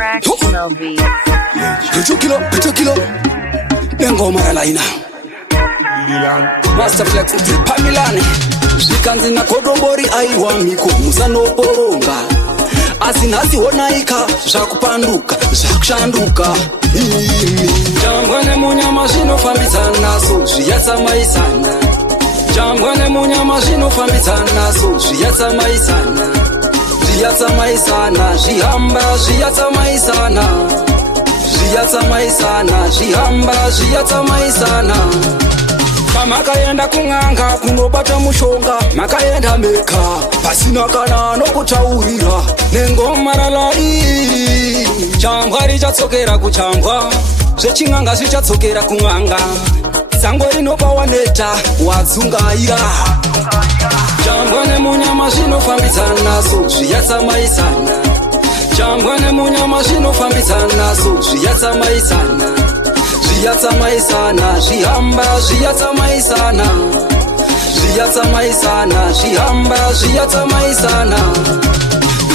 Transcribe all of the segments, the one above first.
Fractional beats. Kilo. Nengoma yalaina. Master Flex Pamilani. Shikanzi na kodombori aiwa mikomu sanoporonga. Asinasi wonaika zvakupanduka zvakushanduka. Jambwane munyama zvinofambidzana so zviyatsamaisana. Jambwane munyama zvinofambidzana so zviyatsamaisana. Zviyatsamaisana zvihamba zviyatsamaisana. Zviyatsamaisana zvihamba zviyatsamaisana. Pamakaenda kung'anga kunobata mushonga makaenda meka pasina kana nokutaurira nengomarala iyi. Chambwa richatsokera kuchambwa zveching'anga zvichatsokera kung'anga. Sango rinopawa neta wadzungaira. Chambwa nemunyama zvinofambidzana so zviyatsamaisana. Chambwa nemunyama zvinofambidzana so zviyatsamaisana. Zviyatsamaisana zvihamba zviyatsamaisana. Zviyatsamaisana zvihamba zviyatsamaisana.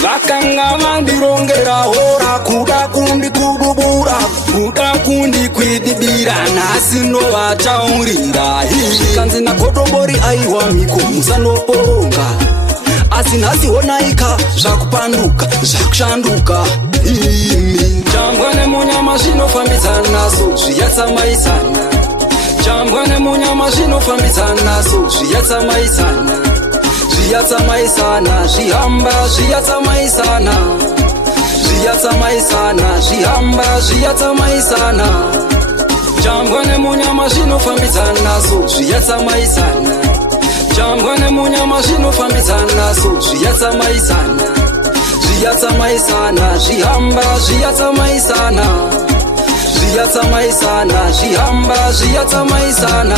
Vakanga vandirongera hora kuda kundikudubura kuda kundikwidibira nhasi novataurira. Shikanzi nakodombori aiwa mikomu sanoporonga. Asi nhasi wonaika zvakupanduka zvakushanduka. Jambwa nemunyama zvinofambidzana so zviyatsamaisana. Jambwa nemunyama zvinofambidzana so zviyatsamaisana. Zviyatsamaisana zvihamba zviyatsamaisana. Zviyatsamaisana zvihamba zviyatsamaisana. Jambwa nemunyama zvinofambidzana so zviyatsamaisana. Jambwa nemunyama zvinofambidzana so zviyatsamaisana. Zviyatsamaisana zvihamba zviyatsamaisana. Zviyatsamaisana zvihamba zviyatsamaisana.